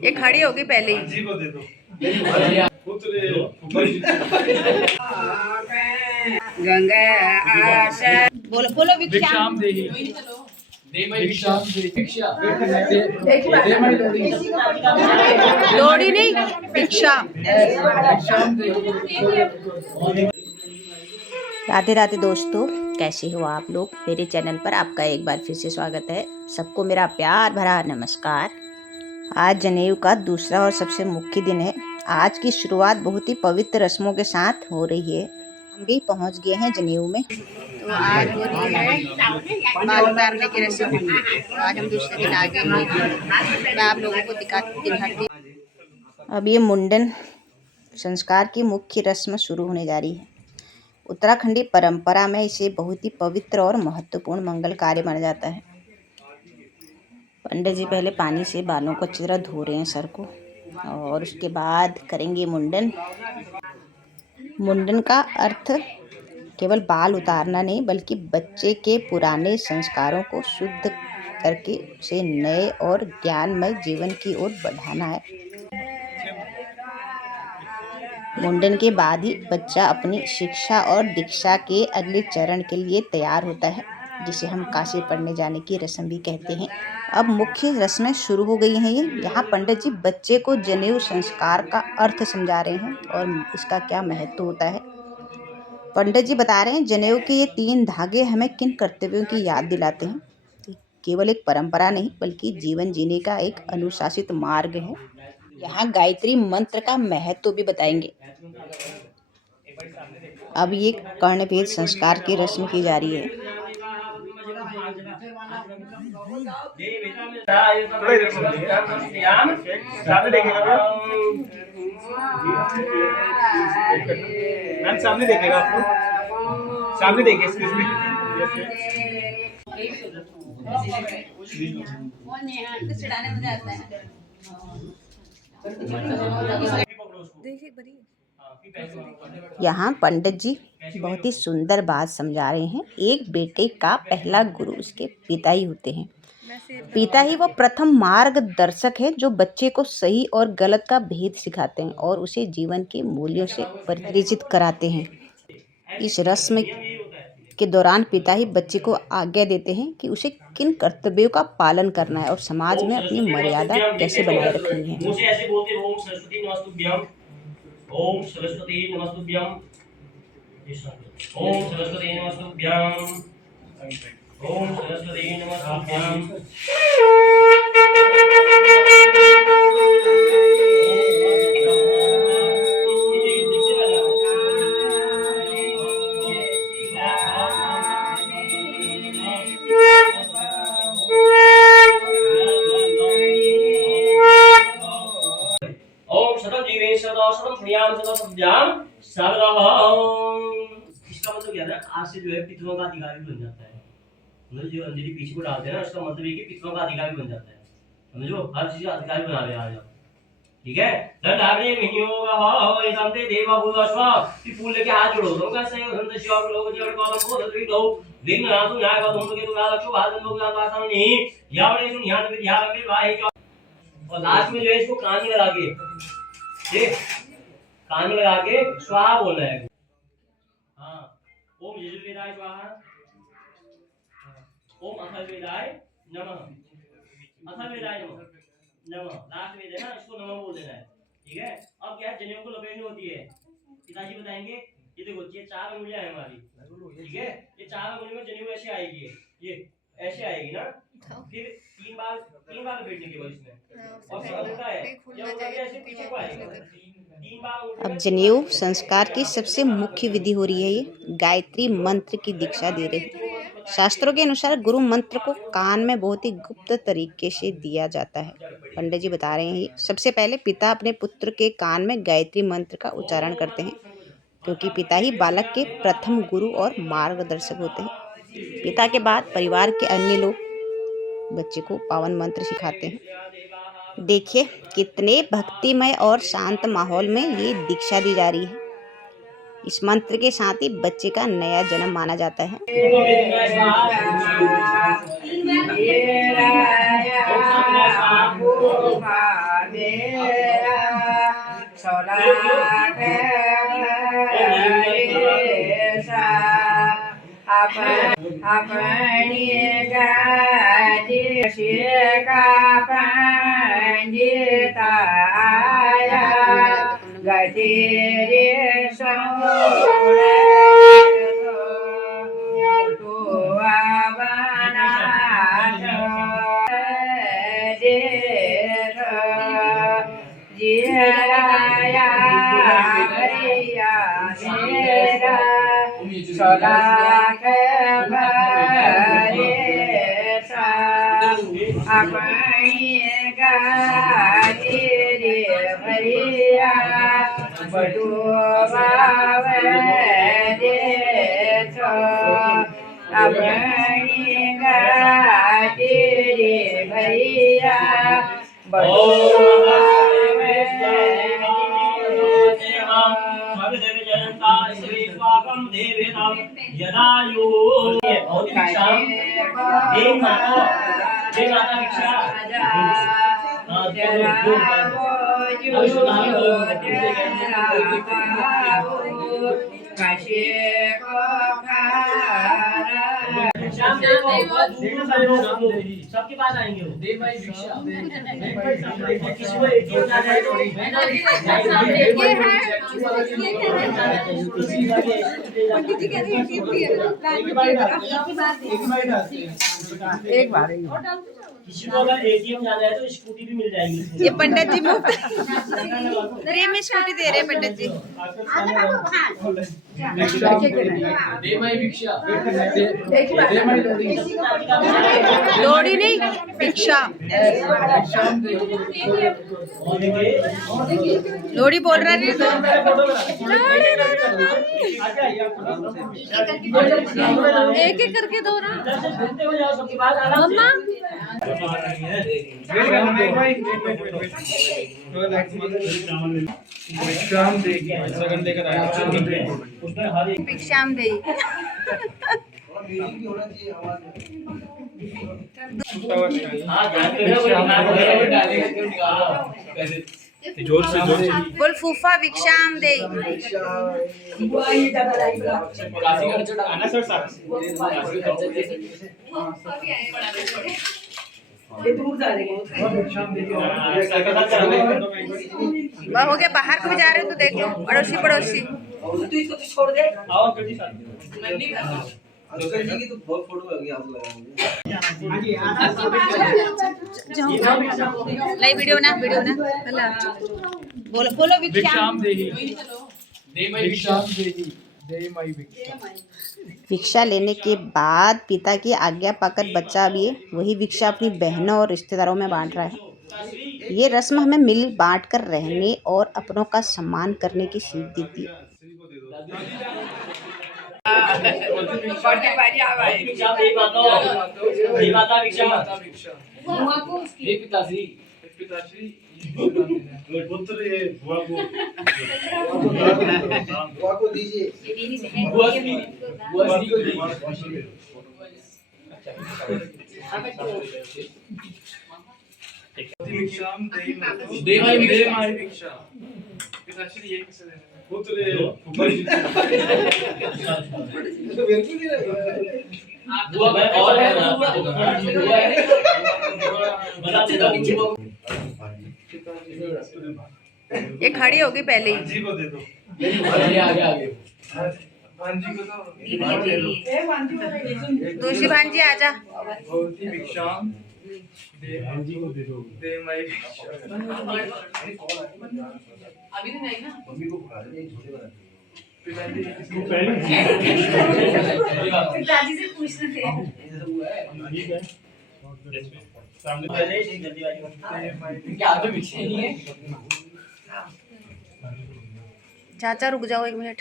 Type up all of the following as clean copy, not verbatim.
ये खड़ी होगी पहले ही। जी को दे दो। गंगा आशा बोलो बोलो भिक्षाम देही दे मई भिक्षाम लोड़ी नहीं भिक्षा। राधे राधे दोस्तों, कैसे हो आप लोग। मेरे चैनल पर आपका एक बार फिर से स्वागत है। सबको मेरा प्यार भरा नमस्कार। आज जनेऊ का दूसरा और सबसे मुख्य दिन है। आज की शुरुआत बहुत ही पवित्र रस्मों के साथ हो रही है। हम भी पहुंच गए हैं जनेऊ में। तो आज हो रही है बाल उतारने की रस्म। तो आज हम दूसरे दिन आ गए हैं। मैं आप लोगों को दिखाती। अब ये मुंडन संस्कार की मुख्य रस्म शुरू होने जा रही है। उत्तराखंडी परंपरा में इसे बहुत ही पवित्र और महत्वपूर्ण मंगल कार्य माना जाता है। पंडित जी पहले पानी से बालों को अच्छी तरह धो रहे हैं सर को, और उसके बाद करेंगे मुंडन। मुंडन का अर्थ केवल बाल उतारना नहीं, बल्कि बच्चे के पुराने संस्कारों को शुद्ध करके उसे नए और ज्ञानमय जीवन की ओर बढ़ाना है। मुंडन के बाद ही बच्चा अपनी शिक्षा और दीक्षा के अगले चरण के लिए तैयार होता है, जिसे हम काशी पढ़ने जाने की रस्म भी कहते हैं। अब मुख्य रस्में शुरू हो गई हैं। यहाँ पंडित जी बच्चे को जनेऊ संस्कार का अर्थ समझा रहे हैं और इसका क्या महत्व होता है। पंडित जी बता रहे हैं जनेऊ के ये 3 धागे हमें किन कर्तव्यों की याद दिलाते हैं। केवल एक परंपरा नहीं, बल्कि जीवन जीने का एक अनुशासित मार्ग है। यहाँ गायत्री मंत्र का महत्व भी बताएंगे। अब ये कर्णभेद संस्कार की रस्म की जा रही है। सामने देखेगा आपको, सामने देखिए यहाँ पंडित जी बहुत ही सुंदर बात समझा रहे हैं। एक बेटे का पहला गुरु उसके पिता ही होते हैं। पिता ही वो प्रथम मार्गदर्शक है जो बच्चे को सही और गलत का भेद सिखाते हैं और उसे जीवन के मूल्यों से परिचित कराते हैं। इस रस्म के दौरान पिता ही बच्चे को आज्ञा देते हैं कि उसे किन कर्तव्यों का पालन करना है और समाज में अपनी मर्यादा कैसे बनाए रखनी है। ओम सरस्वती नमस्तुभ्यं। ओम सरस्वती नमस्तुभ्यं। ओम सरस्वती नमस्तुभ्यं। ओम शतम जीवे शतम शतम पुण्याम शतम सभ्याम सर्वम। इसका मतलब क्या है, आज से जो है पितरों का अधिकारी बन जाता है। मतलब जो अंजलि पीछे को डालते हैं ना, उसका मतलब ये कि पितरों का अधिकारी बन जाता है। समझो, हर चीज का अधिकारी बना रहे हैं आज आप। ठीक है। दंडाग्नि मिहियोगा हो एतंते देवा भूतस्व। कि फूल लेके हाथ जोड़ो, लोग कैसे हो संत शिव लोग जड़ को को धरि दो लिंग नाथु न्याय का तुम के तुला लक्षो भाजन लोग जाता आसान नहीं यावड़े सुन ध्यान में ध्यान में वाहे। और लास्ट में जो है इसको कान में लगा के, ठीक, कान में लगा के स्वाहा बोलना है। हाँ, ओम यजुर्वेदाय स्वाहा। ओम अथर्ववेदाय नमः। अथर्ववेदाय नमः लास्ट में है ना, इसको नमः बोल देना है। ठीक है। अब क्या है, जनेऊ को लपेटनी होती है। पिताजी बताएंगे। ये देखो, ये 4 अंगुलियां है हमारी। ठीक है। ये 4 अंगुलियों में जनेऊ ऐसे आएगी, ये ऐसे आएगी ना। फिर 3 बार लपेटने के बाद इसमें और फिर उल्टा है, जब उल्टा ऐसे पीछे को आएगा। 3 बार। अब जनेऊ संस्कार की सबसे मुख्य विधि हो रही है। ये गायत्री मंत्र की दीक्षा दे रहे हैं। शास्त्रों के अनुसार गुरु मंत्र को कान में बहुत ही गुप्त तरीके से दिया जाता है। पंडित जी बता रहे हैं सबसे पहले पिता अपने पुत्र के कान में गायत्री मंत्र का उच्चारण करते हैं, क्योंकि पिता ही बालक के प्रथम गुरु और मार्गदर्शक होते हैं। पिता के बाद परिवार के अन्य लोग बच्चे को पावन मंत्र सिखाते हैं। देखिए कितने भक्तिमय और शांत माहौल में ये दीक्षा दी जा रही है। इस मंत्र के साथ ही बच्चे का नया जन्म माना जाता है। अपनी गाती शिका पंडिता आया गति रे अपनी गाती रे भैया बटुआ अपनी गाती रे भैया सबके पास आएंगे वो किसी को ATM जाना है एक बार किसी को अगर ATM जाना है तो स्कूटी भी मिल जाएगी। ये पंडित जी मुफ्त फ्री में स्कूटी दे रहे हैं पंडित जी। लोड़ी नहीं भिक्षा लोड़ी बोल रहा है। एक एक करके दो ना मम्मा। भिक्षाम दे जोर से बोल फूफा भिक्षाम दे। हो गया बाहर को भी जा रहे हो तो देख लो पड़ोसी पड़ोसी। लाइव वीडियो ना बोलो बोलो भिक्षाम भिक्षा लेने के बाद पिता की आज्ञा पाकर बच्चा भी वही भिक्षा अपनी बहनों और रिश्तेदारों में बांट रहा है। ये रस्म हमें मिल बांट कर रहने और अपनों का सम्मान करने की सीख देती है। ये खड़ी होगी पहले ही। दूसरी भांजी आजा। अभी नहीं ना दादी से पूछना थे। चाचा रुक जाओ 1 मिनट।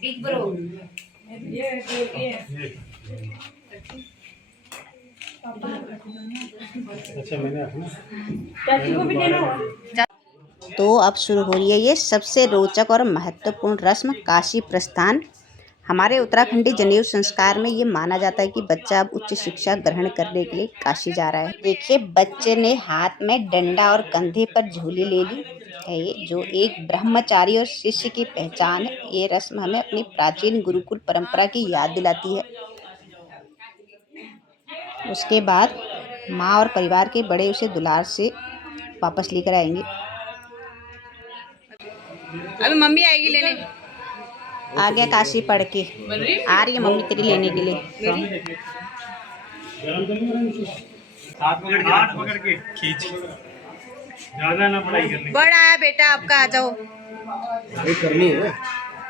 बिग ब्रो तो अब शुरू हो रही है ये सबसे रोचक और महत्वपूर्ण रस्म काशी प्रस्थान। हमारे उत्तराखंडी जनेऊ संस्कार में ये माना जाता है कि बच्चा अब उच्च शिक्षा ग्रहण करने के लिए काशी जा रहा है। देखिए बच्चे ने हाथ में डंडा और कंधे पर झोली ले ली है, ये जो एक ब्रह्मचारी और शिष्य की पहचान है। ये रस्म हमें अपनी प्राचीन गुरुकुल परंपरा की याद दिलाती है। उसके बाद माँ और परिवार के बड़े उसे दुलार से वापस लेकर आएंगे। अभी मम्मी आएगी लेने। आ गया काशी पढ़ के, आ रही है मम्मी तेरी लेने के लिए। हाथ पकड़ के खींच, ज्यादा ना पढ़ाई करनी। बड़ा आया बेटा आपका, आ जाओ। अभी करनी है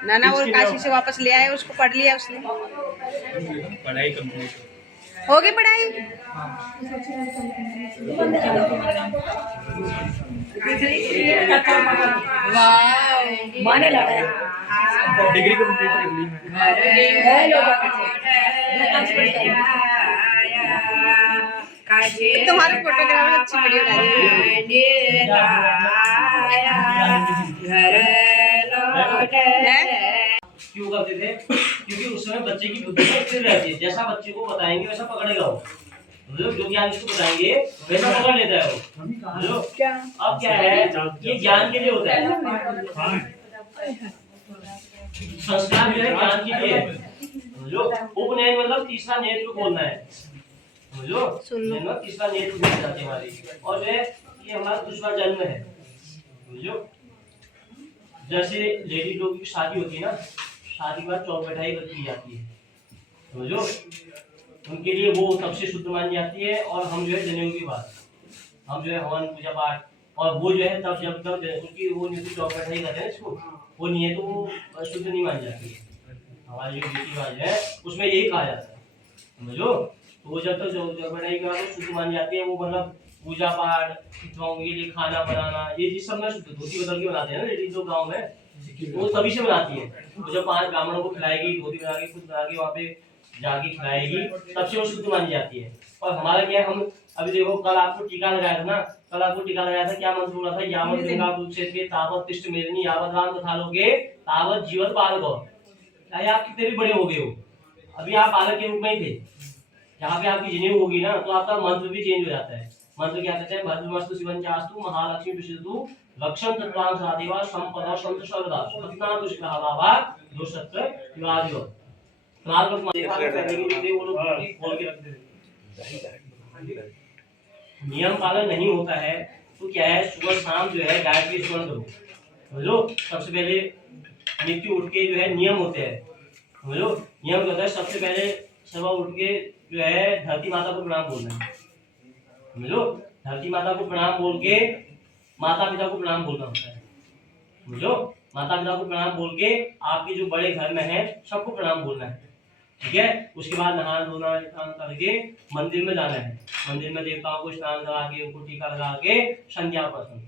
नाना वो काशी से वापस ले आए, उसको पढ़ लिया उसने। पढ़ाई कंप्लीट। होगी पढ़ाई। माने लगा डिग्री कंप्लीट कर ली तुम्हारे फोटोग्राफर अच्छी वीडियो क्यों करते थे? क्योंकि उस समय बच्चे की बुद्धि स्थिर रहती है। जैसा बच्चे को बताएंगे वैसा पकड़ेगा वो। मतलब जो ज्ञान इसको बताएंगे वैसा पकड़ लेता है वो। समझो? अब क्या है, ये ज्ञान के लिए होता है। संस्कार जो है ज्ञान के लिए है। समझो? उपनयन मतलब तीसरा नेत्र खोलना है। समझो? मतलब तीसरा नेत्र खोल जाती है हमारी। और जो है ये हमारा दूसरा जन्म है। समझो? जैसे लेडी लोगों की शादी होती है ना, शादी के बाद चौबैठाई की जाती है। समझो? उनके लिए वो तब से शुद्ध मानी जाती है। और हम जो है जनेऊ की बात, हम जो है हवन पूजा पाठ, और वो जो है तब जब तक उनकी वो नहीं तो चौबैठाई करते हैं इसको, वो नहीं है तो वो शुद्ध नहीं मानी जाती है। हमारी जो रीति रिवाज है उसमें यही कहा जाता है। समझो? तो वो जब तक चौबैठाई के बाद शुद्ध मानी जाती है, वो मतलब पूजा पाठ, के लिए खाना बनाना, ये चीज सब ना शुद्ध धोती बदल के बनाते हैं ना लेडीज लोग गाँव में, वो तभी से बनाती है। वो जब 5 ब्राह्मणों को खिलाएगी, धोती बना के खुद बना के वहाँ पे जाके खिलाएगी, तब से वो शुद्ध मानी जाती है। और हमारा क्या है, हम अभी देखो कल आपको टीका लगाया था ना, कल आपको टीका लगाया था, क्या मंत्र बोला था? यावत गंगा कुरुक्षेत्र तावत तिष्ठ मेदिनी यावत राम तथा लोगे तावत जीवन बालक हो। चाहे आप कितने भी बड़े हो गए हो, अभी आप बालक के रूप में ही थे। जहाँ पे आपकी जनेऊ होगी ना, तो आपका मंत्र भी चेंज हो जाता है। मंत्र क्या कहते हैं? भद्रमस्तु शिवं चास्तु महालक्ष्मी विष्णु लक्षण तत्वां सादेवा संपदा संत सर्वदा सतना दुष्कहा बाबा दुष्टत्र विवादियो। तुम्हारे लोग वो लोग खोल के रखते थे। नियम पालन नहीं होता है तो क्या है, सुबह शाम जो है गायत्री स्मरण करो। समझो? सबसे पहले नित्य उठ के जो है नियम होते हैं। समझो? नियम होता है सबसे पहले सुबह उठ के जो है धरती माता को प्रणाम बोलना है। समझो? धरती माता को प्रणाम बोल के माता पिता को प्रणाम बोलना होता है। समझो? माता पिता को प्रणाम बोल के आपके जो बड़े घर में है सबको प्रणाम बोलना है। ठीक है? उसके बाद नहाना धोना स्नान करके मंदिर में जाना है। मंदिर में देवताओं को स्नान करा के, उनको टीका लगा के संध्या पसंद,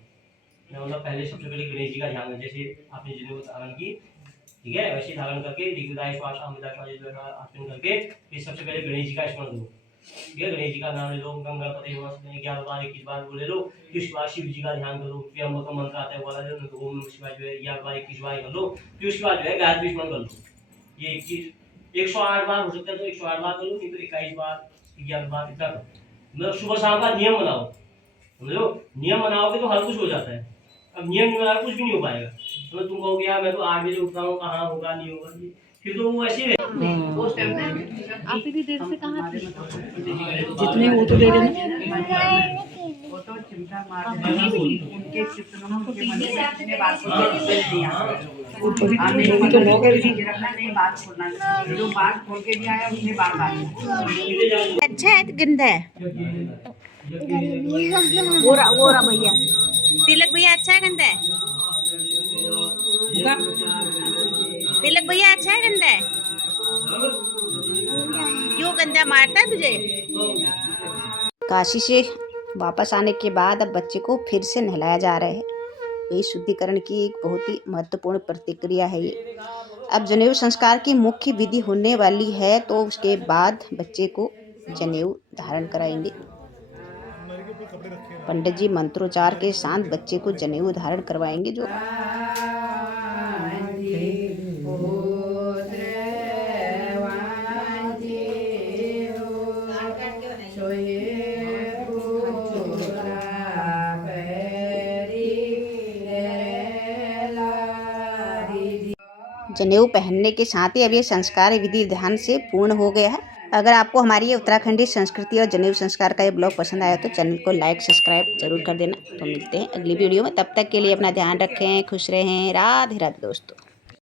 मतलब पहले सबसे पहले गणेश जी का ध्यान है, जैसे आपने जनेऊ धारण की, ठीक है, वैसे धारण करके दिग्विजय श्वास आसन करके फिर सबसे पहले गणेश जी का स्मरण करो। ठीक है? गणेश जी का नाम ले लो, गंगापति 11 बार 21 बार बोले लो। फिर उसके बाद शिव जी का ध्यान करो, फिर अम्ब का मंत्र आता है वाला जो ओम नमः शिवाय जो है 11 बार 21 बार कर लो। फिर उसके बाद जो है गायत्री स्मरण कर लो। ये 108 बार हो सकता है तो 108 बार करो, नहीं तो 21 बार 11 बार इतना करो। मतलब सुबह शाम का नियम बनाओ। समझो? नियम बनाओगे तो हर कुछ हो जाता है। अब नियम नहीं बनाओ कुछ भी नहीं हो पाएगा। मतलब तुम कहोगे यार मैं तो 8 बजे उठता हूँ, कहाँ होगा नहीं होगा, फिर तो वो ऐसे ही आप इतनी देर से कहाँ थे? जितने वो तो दे देना। वो तो चिमटा मार उनके चित्रों के मन में अपने बात को तो लोग रखना नहीं, बात खोलना, जो बात खोल के भी आया उसने बार बार अच्छा है तो गंदा है। वो रहा भैया, तिलक भैया अच्छा है गंदा है? तिलक भैया अच्छा है गंदा है? क्यों गंदा मारता है तुझे? काशी से वापस आने के बाद अब बच्चे को फिर से नहलाया जा रहा है। वही शुद्धिकरण की एक बहुत ही महत्वपूर्ण प्रतिक्रिया है ये। अब जनेऊ संस्कार की मुख्य विधि होने वाली है, तो उसके बाद बच्चे को जनेऊ धारण कराएंगे। पंडित जी मंत्रोच्चार के साथ बच्चे को जनेऊ धारण करवाएंगे। जो जनेऊ पहनने के साथ ही अब ये संस्कार विधि विधान से पूर्ण हो गया है। अगर आपको हमारी ये उत्तराखंडी संस्कृति और जनेऊ संस्कार का ये ब्लॉग पसंद आया तो चैनल को लाइक सब्सक्राइब जरूर कर देना। तो मिलते हैं अगली वीडियो में, तब तक के लिए अपना ध्यान रखें, खुश रहें। राधे राधे दोस्तों।